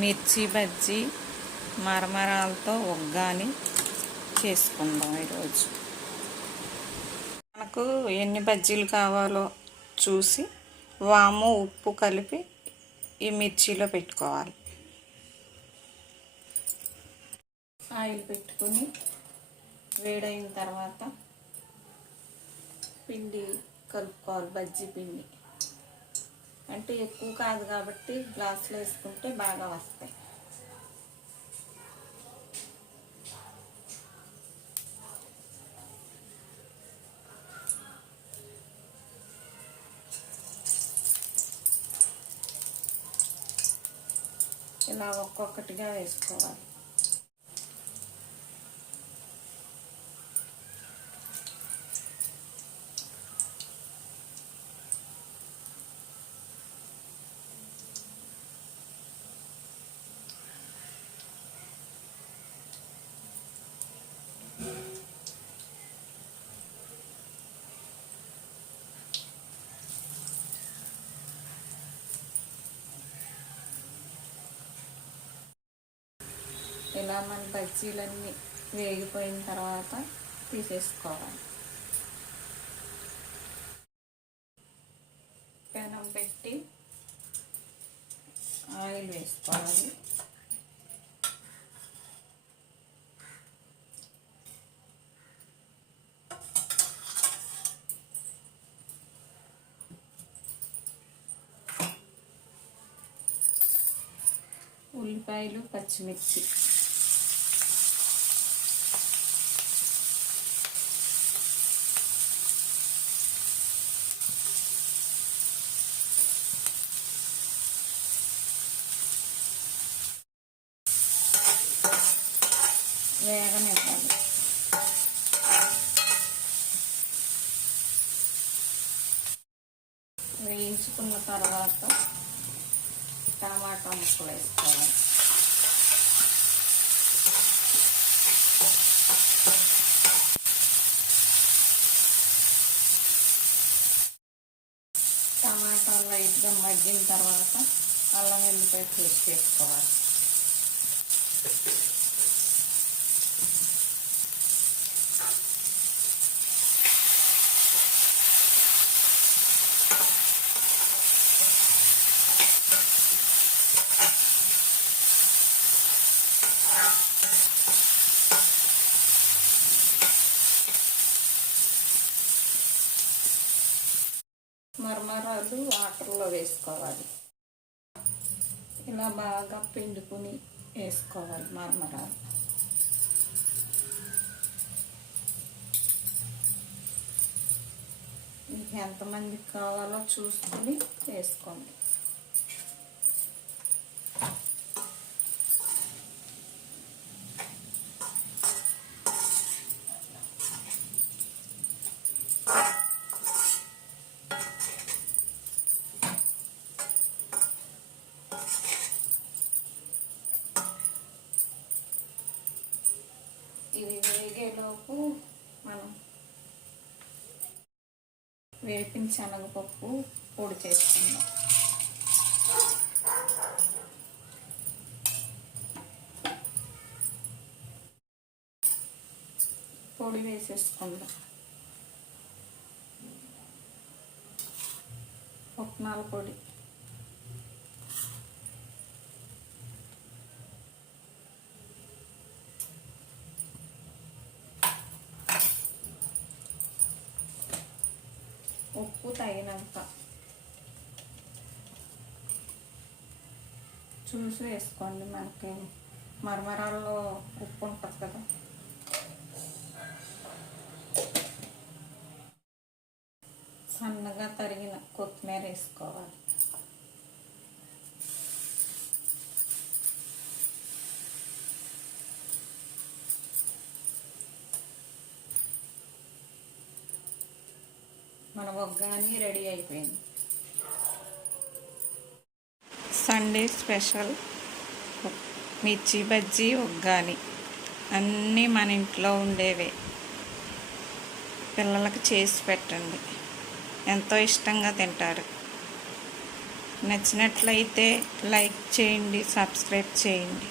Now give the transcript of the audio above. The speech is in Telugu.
మిర్చి బజ్జీ మరమరాలతో ఒగ్గాని చేసుకుందాం ఈరోజు. మనకు ఎన్ని బజ్జీలు కావాలో చూసి వాము ఉప్పు కలిపి ఈ మిర్చిలో పెట్టుకోవాలి. ఆయిల్ పెట్టుకొని వేడైన తర్వాత పిండి కలుపుకోవాలి. బజ్జీ పిండి అంటే ఎక్కువ కాదు కాబట్టి గ్లాసులో వేసుకుంటే బాగా వస్తాయి. ఇలా ఒక్కొక్కటిగా వేసుకోవాలి. ఇలా మన బజ్జీలన్నీ వేగిపోయిన తర్వాత తీసేసుకోవాలి. పెనం పెట్టి ఆయిల్ వేసుకోవాలి. ఉల్లిపాయలు, పచ్చిమిర్చి వేగనివ్వాలి. వేయించుకున్న తర్వాత టమాటా ముక్కలు వేసుకోవాలి. టమాటాలు లైట్గా మగ్గిన తర్వాత అల్లం వెల్లిపాయ పేస్ట్ వేసుకోవాలి. మరమరాలు వాటర్లో వేసుకోవాలి. ఇలా బాగా పిండుకుని వేసుకోవాలి మరమరాలు. మీకు ఎంతమందికి కావాలో చూసుకుని వేసుకోండి. ఇవి వేగేలోపు మనం వేపిన శనగపప్పు పొడి చేసుకుందాం. పొడి వేసేసుకుందాం. పుట్నాల పొడి, ఉప్పు తగినంత చూసి వేసుకోండి. మనకి మరమరాల్లో ఉప్పు ఉంటుంది కదా. సన్నగా తరిగిన కొత్తిమీర వేసుకోవాలి. మన ఒగ్గాని రెడీ అయిపోయింది. సండే స్పెషల్ మిర్చి బజ్జీ ఒగ్గాని అన్నీ మన ఇంట్లో ఉండేవే. పిల్లలకు చేసి పెట్టండి, ఎంతో ఇష్టంగా తింటారు. నచ్చినట్లయితే లైక్ చేయండి, సబ్స్క్రైబ్ చేయండి.